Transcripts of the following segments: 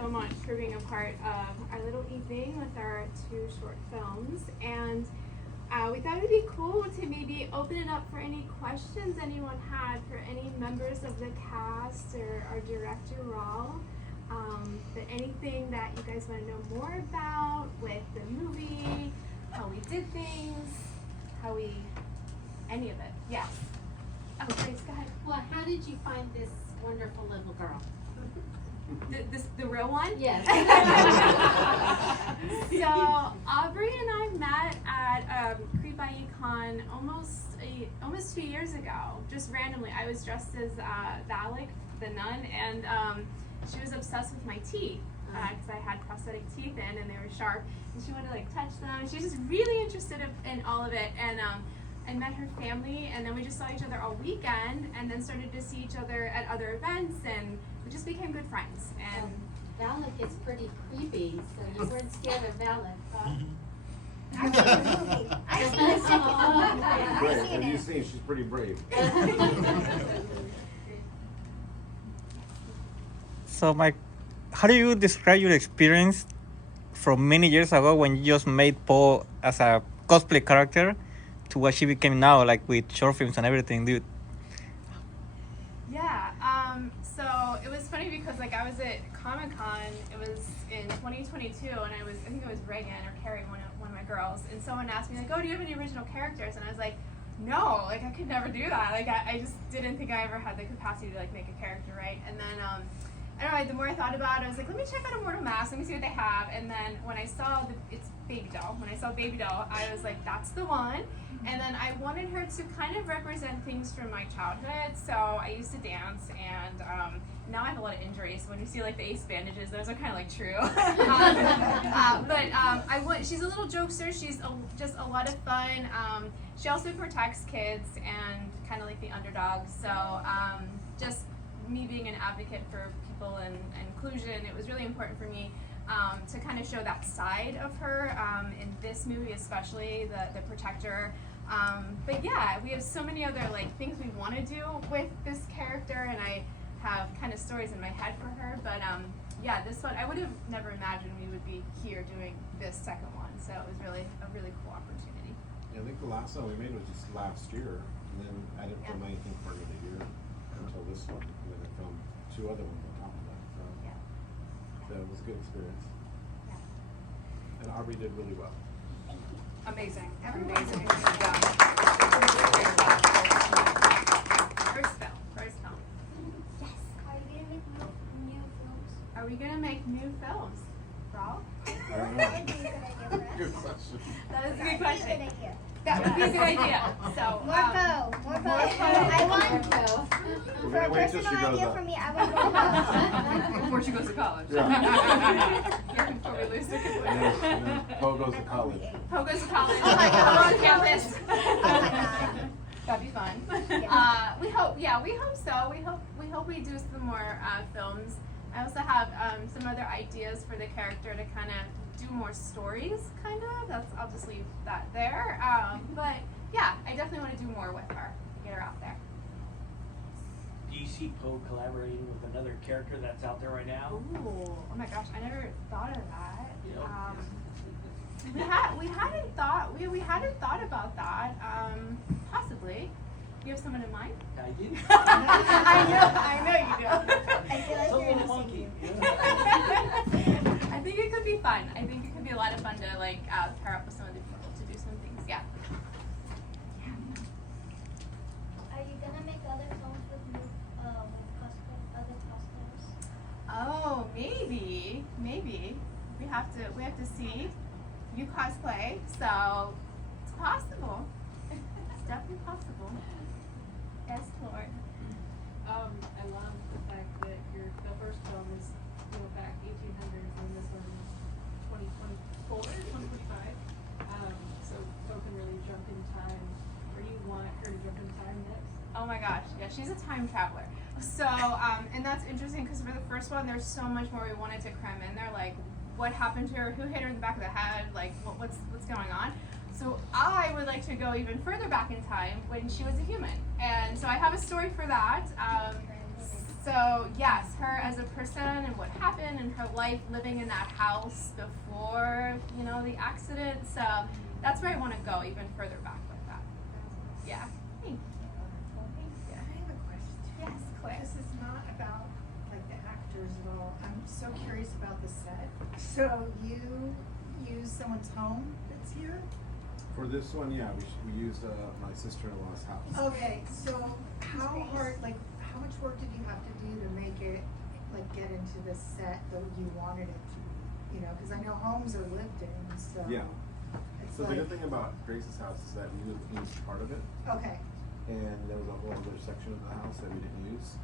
so much for being a part of our little evening with our 2 short films. And we thought it would be cool to maybe open it up for any questions anyone had for any members of the cast or our director, Raul. Anything that you guys want to know more about with the movie, how we did things, any of it. Yes. Oh, Grace, go ahead. Well, how did you find this wonderful little girl? The real one? Yes. So Aubrey and I met at Creep IE almost 2 years ago, just randomly. I was dressed as Valak, the nun, and she was obsessed with my teeth because I had prosthetic teeth in and they were sharp, and she wanted to like touch them. She was just really interested in all of it, and I met her family, and then we just saw each other all weekend, and then started to see each other at other events, and we just became good friends. And Valak is pretty creepy, so you weren't scared of Valak, huh? I've seen this Oh, before. Have you seen? She's pretty brave. So, Mike, how do you describe your experience from many years ago when you just made Poe as a cosplay character to what she became now, like with short films and everything, dude? Yeah, so it was funny because like I was at Comic-Con, it was in 2022, and I think it was Reagan or Carrie, one of my girls, and someone asked me like, oh, do you have any original characters? And I was like, no, like I could never do that. Like I just didn't think I ever had the capacity to like make a character, right? And then I don't know, the more I thought about it, I was like, let me check out Immortal Mask, let me see what they have. And then when I saw it's Baby Doll, when I saw Baby Doll, I was like, that's the one. And then I wanted her to kind of represent things from my childhood. So I used to dance, and now I have a lot of injuries. When you see like the ace bandages, those are kind of like true. She's a little jokester. She's just a lot of fun. She also protects kids and kind of like the underdog. So just me being an advocate for people and inclusion, it was really important for me to kind of show that side of her in this movie, especially the protector. But yeah, we have so many other like things we want to do with this character, and I have kind of stories in my head for her. But yeah, this one I would have never imagined we would be here doing this second one. So it was really a really cool opportunity. Yeah, I think the last one we made was just last year, and then I didn't film anything for another year until this one, and then I filmed 2 other ones on top of that. So, Yeah. so it was a good experience. Yeah. And Aubrey did really well. Amazing. Everyone's Amazing. amazing. Yeah. First film. Yes. Are Are you gonna make new films? we gonna make new films? Raul? I don't That know. would be a good idea for us. Good question. That is a good That would be question. a good idea. That would be a good idea. So More Poe. More Poe. I want We're for a gonna wait till personal she goes idea up. for me. I want more Poe. before she goes to college. Yeah. Before we lose her And then Poe goes to I'm college. only 8. Poe goes to college. Oh my gosh. On campus. Oh my god. That'd be fun. Yeah. We hope. Yeah, we hope so. We hope we do some more films. I also have some other ideas for the character to kind of do more stories. Kind of. I'll just leave that there. But yeah, I definitely want to do more with her. Get her out there. Do you see Poe collaborating with another character that's out there right now? Ooh. Oh my gosh, I never thought of that. Yeah. We hadn't thought about that. Possibly. You have someone in mind? I do. I know you do. I feel like Some you're little in monkey. I think it could be fun. I think it could be a lot of fun to like pair up with some other people to do some things. Yeah. Are you gonna make other films with new other cosplayers? Oh, maybe. We have to see. You cosplay, so it's possible. It's definitely possible. Yes, Lord. I love the fact that the first film is back 1800s and this one is 2024, 2025. So Poe can really jump in time. Where do you want her to jump in time next? Oh my gosh, yeah, she's a time traveler. So, and that's interesting because for the first one, there's so much more we wanted to cram in there. Like, what happened to her? Who hit her in the back of the head? Like, what's going on? So I would like to go even further back in time when she was a human. And so I have a story for that. So yes, her as a person and what happened in her life living in that house before, you know, the accident. So that's where I want to go even further back with that. Yeah. Thank you. I have a question. Yes, Claire. This is not about like the actors at all. I'm so curious about the set. So you use someone's home that's here? For this one, yeah, we used my sister-in-law's house. Okay, so how hard, like, how much work did you have to do to make it, like, get into the set that you wanted it to be? You know, because I know homes are lived in, so. Yeah. It's So the like, good thing about Grace's house is that we lived in each part of it, okay, and there was a whole other section of the house that we didn't use.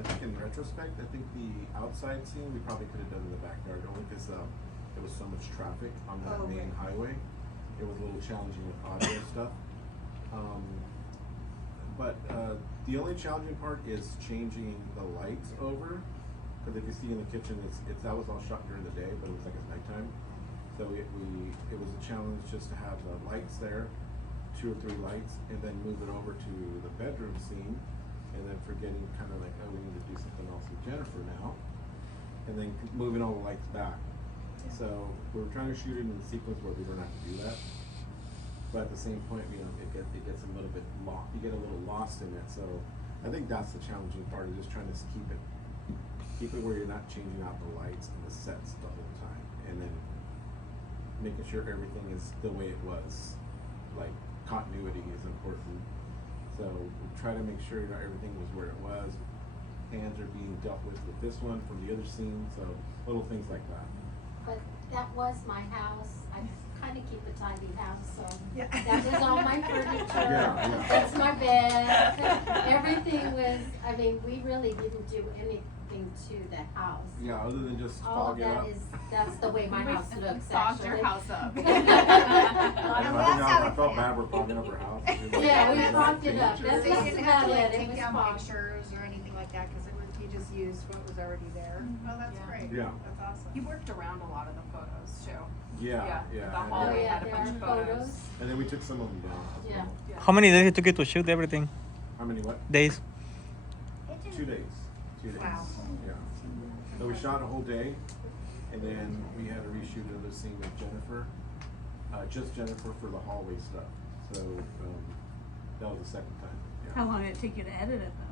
I think in retrospect, I think the outside scene we probably could have done in the backyard, only because there was so much traffic on that Oh, main right. highway. It was a little challenging with audio stuff. But the only challenging part is changing the lights over. Because if you see in the kitchen, that was all shot during the day, but it was like at nighttime. So it was a challenge just to have the lights there, 2 or 3 lights, and then move it over to the bedroom scene, and then forgetting kind of like, oh, we need to do something else with Jennifer now, and then moving all the lights back. So we were trying to shoot it in a sequence where we don't have to do that. But at the same point, you know, it gets a little bit lost. You get a little lost in it. So I think that's the challenging part, is just trying to keep it where you're not changing out the lights and the sets the whole time, and then making sure everything is the way it was. Like continuity is important. So we try to make sure, you know, everything was where it was. Hands are being dealt with this one from the other scene. So little things like that. But that was my house. I kind of keep a tidy house, so Yeah. that was all my furniture. Yeah. That's my bed. Everything was, I mean, we really didn't do anything to the house. Yeah, other than just All fog it that up. is, that's the way my house looks, Fogged actually. your house up. I felt bad we're fogging up her house. Yeah, we fogged it up. So That's you didn't have about to like it. It take was down fogged. pictures or anything like that, because you just used what was already there. Oh, that's Yeah. great. Yeah. That's awesome. You worked around a lot of the photos too. Yeah. The And- Oh, hallway yeah, had a there bunch are of photos. photos. And then we took some of them down as Yeah. well. How many days it took you to shoot everything? How many what? Days. 2 days. 2 days. Wow. Yeah. So we shot a whole day, and then we had to reshoot another scene with Jennifer. Just Jennifer for the hallway stuff. So that was the second time. Yeah. How long did it take you to edit it though?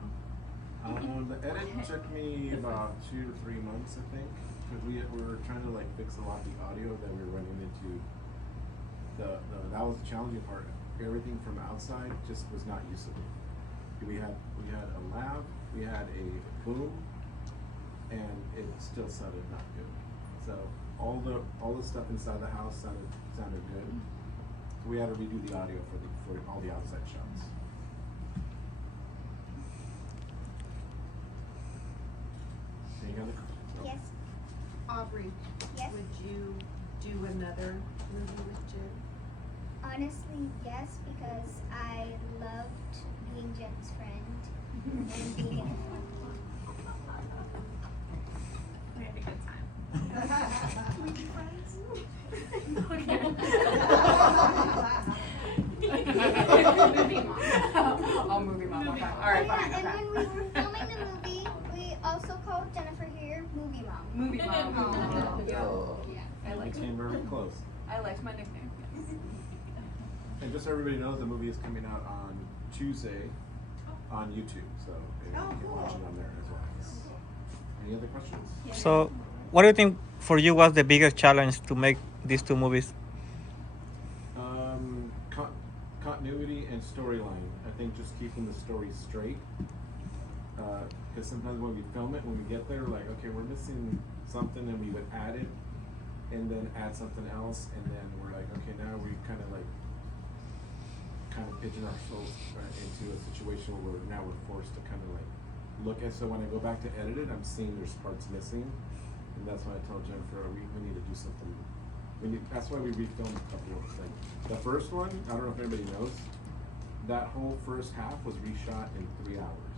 The edit took me about 2 to 3 months, I think, because we were trying to like fix a lot of the audio that we were running into. That was the challenging part. Everything from outside just was not usable. We had a lav, we had a boom, and it still sounded not good. So all the stuff inside the house sounded good. So we had to redo the audio for all the outside shots. Any other questions? Yes. Aubrey, Yes. would you do another movie with Jen? Honestly, yes, because I loved being Jen's friend and being in a We had a good time. We be friends? Movie mom. Oh, movie mom. Okay. All Oh, right, yeah, fine. and Okay. when we were filming the movie, we also called Jennifer here Movie Mom. Movie mom. Yeah, We came very close. I liked my nickname. And just so everybody knows, the movie is coming out on Tuesday on YouTube, so you Oh, can cool. watch it on there as well. Any other questions? So, what do you think for you was the biggest challenge to make these 2 movies? Continuity and storyline. I think just keeping the story straight. Because sometimes when we film it, when we get there, like, okay, we're missing something, and we would add it, and then add something else, and then we're like, okay, now we kind of pigeon ourselves into a situation where now we're forced to kind of like look at. So when I go back to edit it, I'm seeing there's parts missing, and that's why I told Jennifer we need to do something. That's why we refilmed a couple of things. The first one, I don't know if anybody knows, that whole first half was reshot in 3 hours.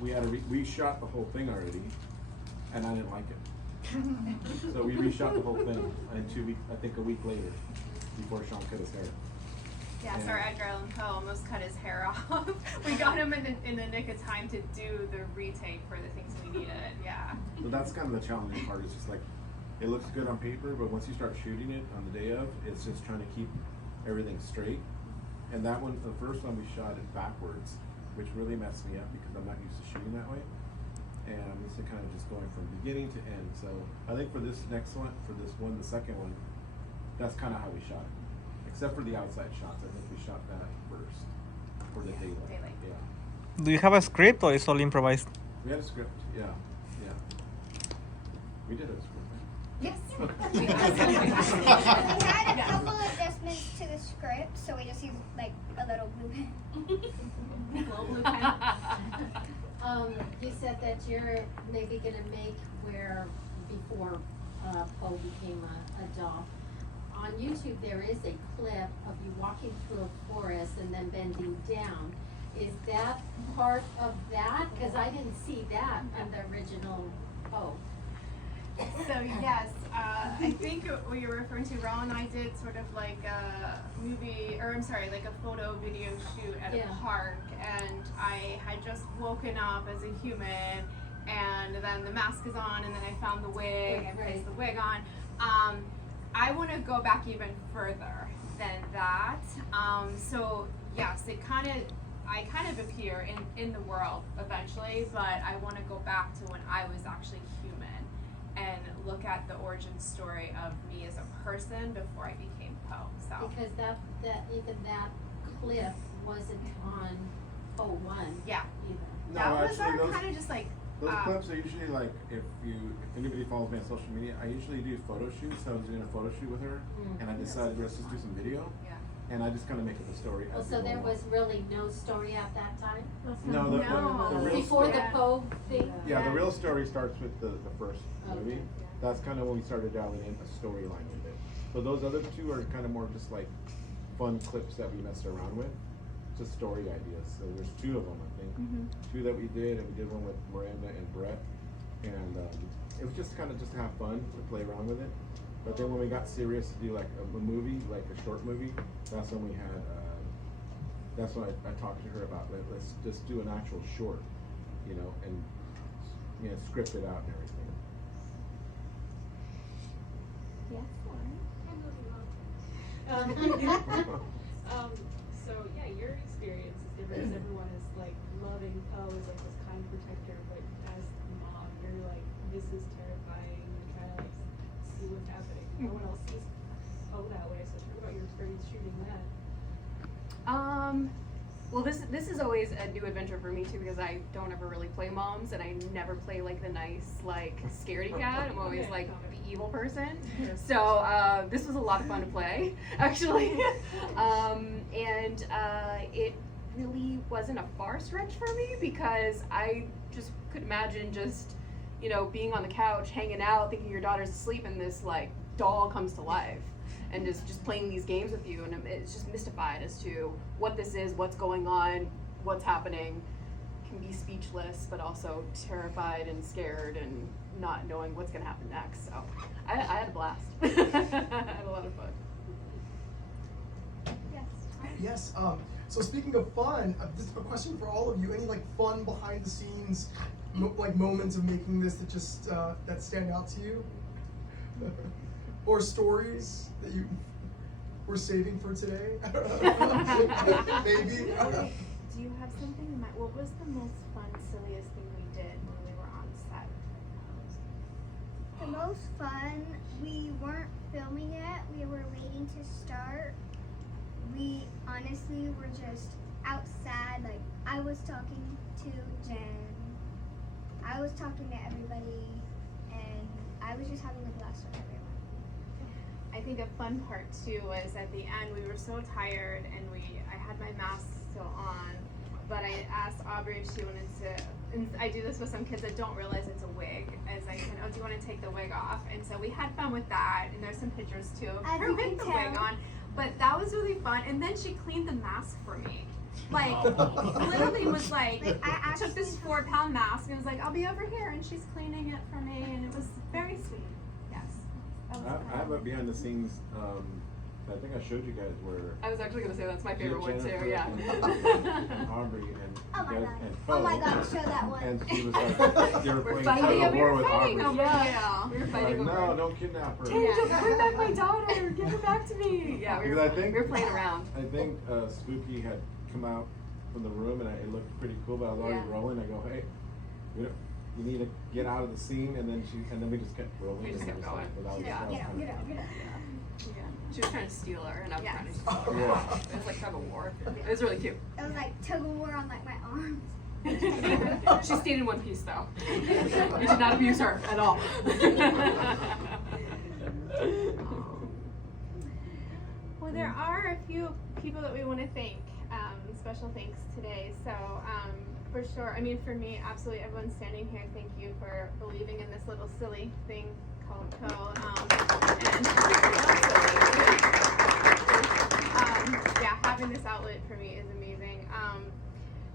We had to reshot the whole thing already, and I didn't like it. So we reshot the whole thing in 2 weeks, I think a week later, before Sean cut his hair. Yes, And- our Edgar Allan Poe almost cut his hair off. We got him in the nick of time to do the retake for the things we needed. Yeah. So that's kind of the challenging part. It's just like, it looks good on paper, but once you start shooting it on the day of, it's just trying to keep everything straight. And that one, the first one, we shot it backwards, which really messed me up because I'm not used to shooting that way. And I'm used to kind of just going from beginning to end. So I think for this next one, the second one, that's kind of how we shot it. Except for the outside shots, I think we shot that first for the daylight. Yeah. Do you have a script or it's all improvised? We had a script. Yeah. We did have a script. Yes. We had a couple adjustments to the script, so we just used like a little blue pen. Little blue pen. You said that you're maybe gonna make where before Poe became a doll. On YouTube, there is a clip of you walking through a forest and then bending down. Is that part of that? Because I didn't see that in the original Poe. So yes, I think what you're referring to, Ron and I did sort of like a like a photo video shoot at a park, and I had just woken up as a human, and then the mask is on, and then I found the wig and placed the wig on. I want to go back even further than that. So yes, I kind of appear in the world eventually, but I want to go back to when I was actually human and look at the origin story of me as a person before I became Poe. So Because that even that clip wasn't on Poe 1 yeah, either. No, that was actually, our those- kind of just like Those clips are usually like, if anybody follows me on social media, I usually do photo shoots. So I was doing a photo shoot with her, and I decided let's just do some video, yeah. and I just kind of make it the story. Well, as so we go there along. was really no story at that time? No, the real Before story, the Poe thing? yeah, the real story starts with the first movie. Okay. That's kind of when we started dialing in a storyline with it. But those other two are kind of more just like fun clips that we messed around with, just story ideas. So there's two of them, I think. Two that we did, and we did one with Miranda and Brett. And it was just kind of just to have fun, to play around with it. But then when we got serious to do like a movie, like a short movie, that's when we had, that's when I talked to her about, let's just do an actual short, and script it out and everything. Yes, So yeah, your experience is different because everyone is like loving Poe as like this kind protector, but as a mom, you're like, this is terrifying. You're trying to like see what's happening. No one else sees Poe that way. So talk about your experience shooting that. Well, this is always a new adventure for me too, because I don't ever really play moms, and I never play like the nice, like scaredy cat. I'm always like the evil person. So this was a lot of fun to play, actually, and it really wasn't a far stretch for me because I just could imagine just being on the couch, hanging out, thinking your daughter's asleep, and this like doll comes to life. And just playing these games with you, and it's just mystified as to what this is, what's going on, what's happening. Can be speechless, but also terrified and scared and not knowing what's going to happen next. So I had a blast. I had a lot of fun. Yes. So speaking of fun, this is a question for all of you. Any like fun behind the scenes, like moments of making this that just that stand out to you, or stories that you were saving for today? I don't know. Maybe. I don't know. Do you have something in mind? What was the most fun, silliest thing we did when we were on set? The most fun, we weren't filming yet. We were waiting to start. We honestly were just outside. Like, I was talking to Jen. I was talking to everybody. And I was just having a blast with everyone. I think a fun part too was at the end we were so tired and I had my mask still on, but I asked Aubrey if she wanted to, and I do this with some kids that don't realize it's a wig, as I said, oh, do you want to take the wig off? And so we had fun with that, and there's some pictures too of As her you with can the tell. wig on, but that was really fun. And then she cleaned the mask for me. Like, literally was like I took this 4-pound mask and was like, I'll be over here, and she's cleaning it for me, and it was very sweet. Yes. That was I have a behind the scenes I think I showed you guys where I was actually gonna say that's my favorite one too. Jennifer Yeah. and Aubrey and Oh my you guys God. and Oh my Fo, God, show that one. and she was like, they were We're playing fighting. tug Yeah, of we war were with fighting Aubrey. over. Yeah. We were Like, fighting over. no, don't kidnap her. Angel, bring back my daughter. Give her back to me. Yeah, we Because I think were playing around. I think Spooky had come out from the room and it looked pretty cool, but I was already Yeah. rolling. I go, hey, you need to get out of the scene, and then we just kept rolling. We just and kept it was going. like, well, that was- Yeah. that was Get out, kinda get out, get out. Yeah. She was trying to steal her, and I was Yeah. trying to steal her. Yeah. It was like tug of war. It was really cute. It was like tug of war on like my arms. She stayed in one piece though. We did not abuse her at all. Well, there are a few people that we want to thank. Special thanks today. So, for sure, I mean, for me, absolutely everyone standing here, thank you for believing in this little silly thing called Co. Yeah, having this outlet for me is amazing.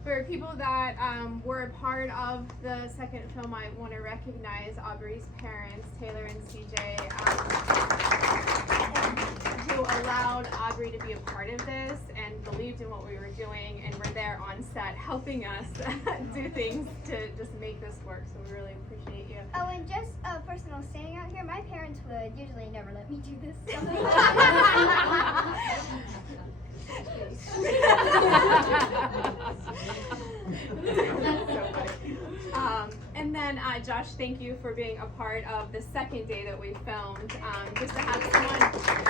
For people that were a part of the second film, I want to recognize Aubrey's parents, Taylor and CJ, who allowed Aubrey to be a part of this and believed in what we were doing and were there on set helping us do things to just make this work. So we really appreciate you. Oh, and just a personal standing out here, my parents would usually never let me do this. And then Josh, thank you for being a part of the second day that we filmed. Just to have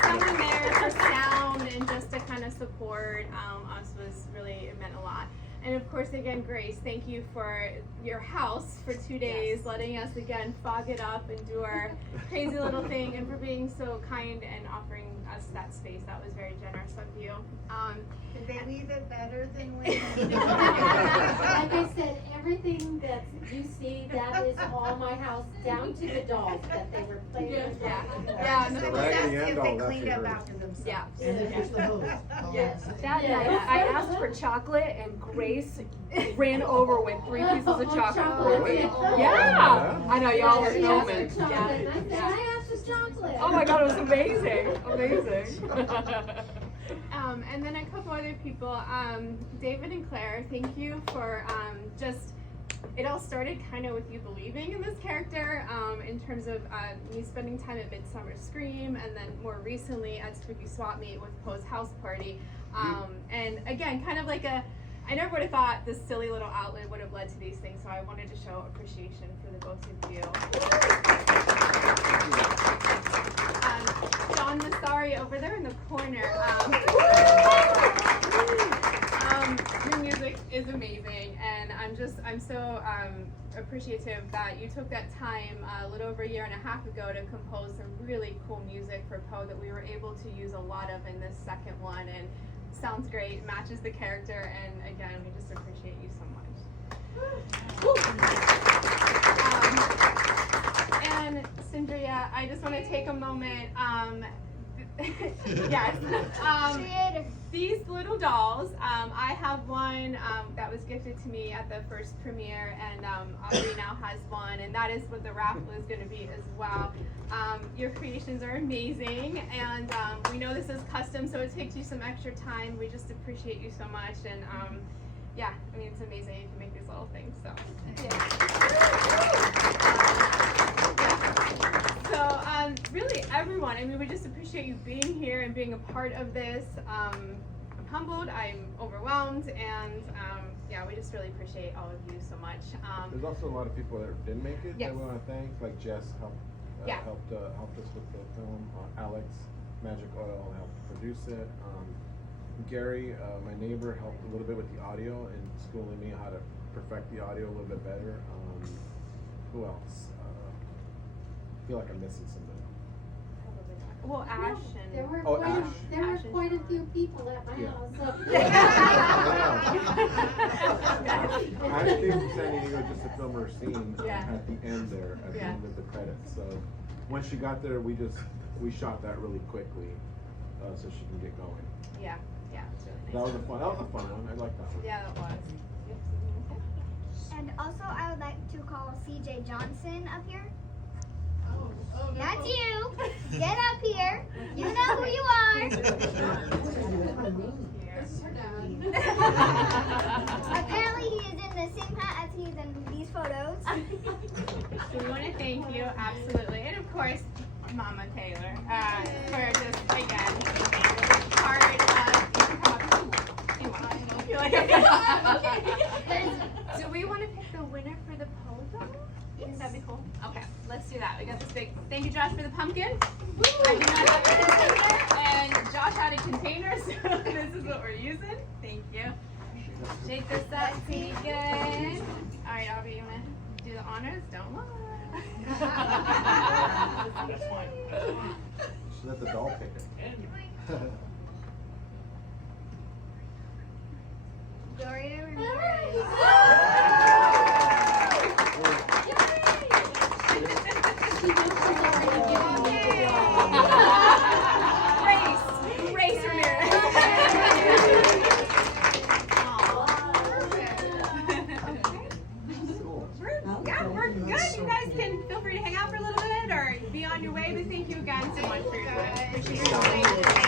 someone there for sound and just to kind of support us was really, it meant a lot. And of course, again, Grace, thank you for your house for 2 days, letting us again fog it up and do our crazy little thing, and for being so kind and offering us that space. That was very generous of you. Did they leave it better than we? Like I said, everything that you see, that is all my house, down to the dolls that they were playing with. Yeah, I no, was Right at the asking end, if all they that's cleaned up yours. after themselves. yeah. And then push the hose. That night, I asked for chocolate, and Grace ran over with 3 pieces of chocolate. Really? Yeah, I know y'all were She asked filming. for chocolate, and I said, I asked for chocolate. Oh my god, it was amazing, amazing. And then a couple other people, David and Claire, thank you for just, it all started kind of with you believing in this character, in terms of me spending time at Midsummer Scream, and then more recently at Spooky Swap Meet with Poe's House Party. And again, kind of like I never would have thought this silly little outlet would have led to these things, so I wanted to show appreciation for the both of you. John Massari over there in the corner. Your music is amazing, and I'm so appreciative that you took that time a little over 1.5 years ago to compose some really cool music for Poe that we were able to use a lot of in this second one, and sounds great, matches the character, and again, we just appreciate you so much. And Cindria, I just want to take a moment. Yes. Creator. These little dolls, I have one that was gifted to me at the first premiere, and Aubrey now has one, and that is what the raffle is going to be as well. Your creations are amazing, and we know this is custom, so it takes you some extra time. We just appreciate you so much, and yeah, I mean, it's amazing you can make these little things, so. So, really, everyone, I mean, we just appreciate you being here and being a part of this. I'm humbled, I'm overwhelmed, and yeah, we just really appreciate all of you so much. There's also a lot of people that didn't make it Yes. that we want to thank, like Jess helped Yeah. helped us with the film. Alex, Magic Oil helped produce it. Gary, my neighbor, helped a little bit with the audio and schooling me how to perfect the audio a little bit better. Who else? I feel like I'm missing somebody. Well, Ash and. There were Oh, quite Ash. a, there were Ash and quite a Sean. few people at my Yeah. house. So. I came from San Diego just to film her scene Yeah. at the end there, at the Yeah. end of the credits. So when she got there, we shot that really quickly, so she can get going. Yeah, yeah, it's really nice. That was a fun one. I like that one. Yeah, that was. And also, I would like to call CJ Johnson up here. That's you. Get up here. You know who you are. Apparently he is in the same hat as he is in these photos. We want to thank you, absolutely, and of course, Mama Taylor, for just again being part of. Do we want to pick the winner for the polo? Yes. That'd be cool. Okay, let's do that. We got this big. Thank you, Josh, for the pumpkin. I do not have a container, and Josh had a container, so this is what we're using. Thank you. Shake this up, pretty good. All right, Abby, you wanna do the honors? Don't lie. That's fine. Should let the doll pick it. Gloria Ramirez. Race Ramirez. Yeah, we're good. You guys can feel free to hang out for a little bit or be on your way. But thank you again so much for your time. Appreciate your time.